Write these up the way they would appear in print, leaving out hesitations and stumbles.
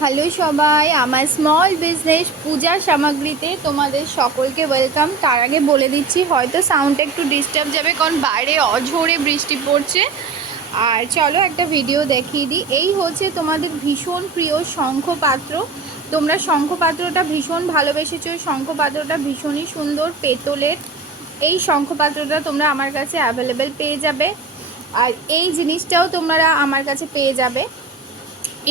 Hello সবাই, আমার small business পূজা সামগ্রীতে তোমাদের সকলকে ওয়েলকাম। তার আগে বলে দিচ্ছি হয়তো সাউন্ডটা একটু ডিস্টার্ব যাবে, কারণ বাইরে অঝোরে বৃষ্টি পড়ছে। আর চলো একটা ভিডিও দেখিয়ে দিই। এই হচ্ছে তোমাদের ভীষণ প্রিয় শঙ্খপাত্র। তোমরা শঙ্খপাত্রটা ভীষণ ভালোবেসেছো। শঙ্খপাত্রটা ভীষণই সুন্দর পেতলের। এই শঙ্খপাত্রটা তোমরা আমার কাছে অ্যাভেলেবেল পেয়ে যাবে। আর এই জিনিসটাও তোমরা আমার কাছে পেয়ে যাবে।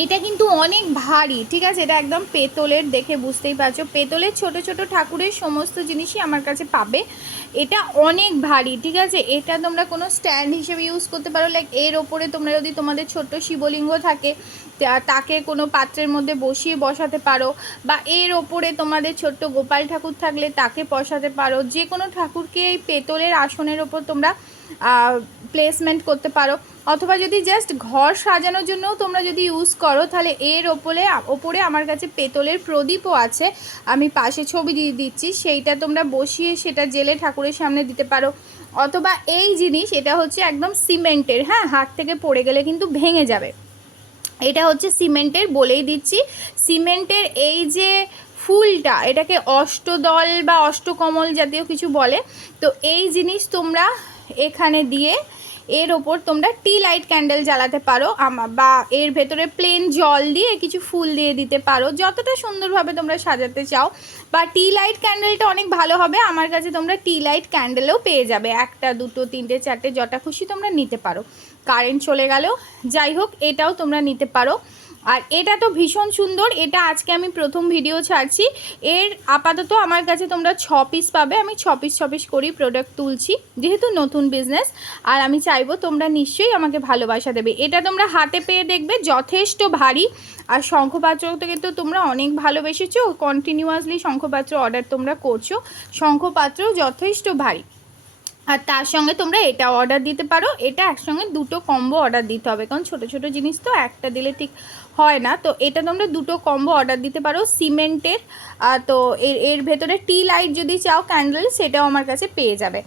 এটা কিন্তু অনেক ভারী, ঠিক আছে? এটা একদম পেতলের, দেখে বুঝতেই পারছো পেতলের ছোট ছোট ঠাকুরের সমস্ত জিনিসই আমার কাছে পাবে। এটা অনেক ভারী, ঠিক আছে? এটা তোমরা কোনো স্ট্যান্ড হিসেবে ইউজ করতে পারো। লাইক এর ওপরে তোমরা যদি তোমাদের ছোট্ট শিবলিঙ্গ থাকে তাকে কোনো পাত্রের মধ্যে বসিয়ে বসাতে পারো, বা এর ওপরে তোমাদের ছোট্ট গোপাল ঠাকুর থাকলে তাকে বসাতে পারো। যে কোনো ঠাকুরকে এই পেতলের আসনের ওপর তোমরা প্লেসমেন্ট করতে পারো। অথবা যদি জাস্ট ঘর সাজানোর জন্যও তোমরা যদি ইউজ করো, তাহলে এর ওপরে আমার কাছে পেতলের প্রদীপও আছে। আমি পাশে ছবি দিয়ে দিচ্ছি, সেইটা তোমরা বসিয়ে সেটা জেলে ঠাকুরের সামনে দিতে পারো। অথবা এই জিনিস, এটা হচ্ছে একদম সিমেন্টের, হ্যাঁ, হাত থেকে পড়ে গেলে কিন্তু ভেঙে যাবে। এটা হচ্ছে সিমেন্টের, বলেই দিচ্ছি। সিমেন্টের এই যে ফুলটা, এটাকে অষ্টদল বা অষ্টকমল জাতীয় কিছু বলে। তো এই জিনিস তোমরা এখানে দিয়ে এর ওপর তোমরা টি লাইট ক্যান্ডেল জ্বালাতে পারো, বা এর ভেতরে প্লেন জল দিয়ে কিছু ফুল দিয়ে দিতে পারো, যতটা সুন্দরভাবে তোমরা সাজাতে চাও। বা টি লাইট ক্যান্ডেলটা অনেক ভালো হবে। আমার কাছে তোমরা টি লাইট ক্যান্ডেলও পেয়ে যাবে, একটা দুটো তিনটে চারটে যটা খুশি তোমরা নিতে পারো। কারেন্ট চলে গেল, যাই হোক, এটাও তোমরা নিতে পারো। আর এটা তো ভীষণ সুন্দর। এটা আজকে আমি প্রথম ভিডিও ছাড়ছি। এর আপাতত আমার কাছে তোমরা 6 পিস পাবে। আমি 6 পিস করেই প্রোডাক্ট তুলছি, যেহেতু নতুন বিজনেস। আর আমি চাইবো তোমরা নিশ্চয়ই আমাকে ভালোবাসা দেবে। এটা তোমরা হাতে পেয়ে দেখবে যথেষ্ট ভারী। আর শঙ্খপাত্রকে কিন্তু তোমরা অনেক ভালোবেসেছো, কন্টিনিউয়াসলি শঙ্খপাত্র অর্ডার তোমরা করছো। শঙ্খপাত্র যথেষ্ট ভারী। আর তার সঙ্গে তোমরা এটা অর্ডার দিতে পারো। এটা একসঙ্গে দুটো কম্বো অর্ডার দিতে হবে, কারণ ছোটো ছোটো জিনিস তো একটা দিলে ঠিক হয় না। তো এটা তোমরা দুটো কম্বো অর্ডার দিতে পারো সিমেন্টের। তো এর ভেতরে টি লাইট যদি চাও ক্যান্ডেল, সেটাও আমার কাছে পেয়ে যাবে।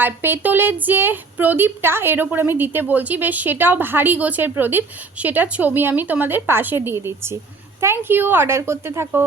আর পেতলের যে প্রদীপটা এর ওপর আমি দিতে বলছি, বেশ সেটাও ভারী গোছের প্রদীপ। সেটার ছবি আমি তোমাদের পাশে দিয়ে দিচ্ছি। থ্যাংক ইউ, অর্ডার করতে থাকো।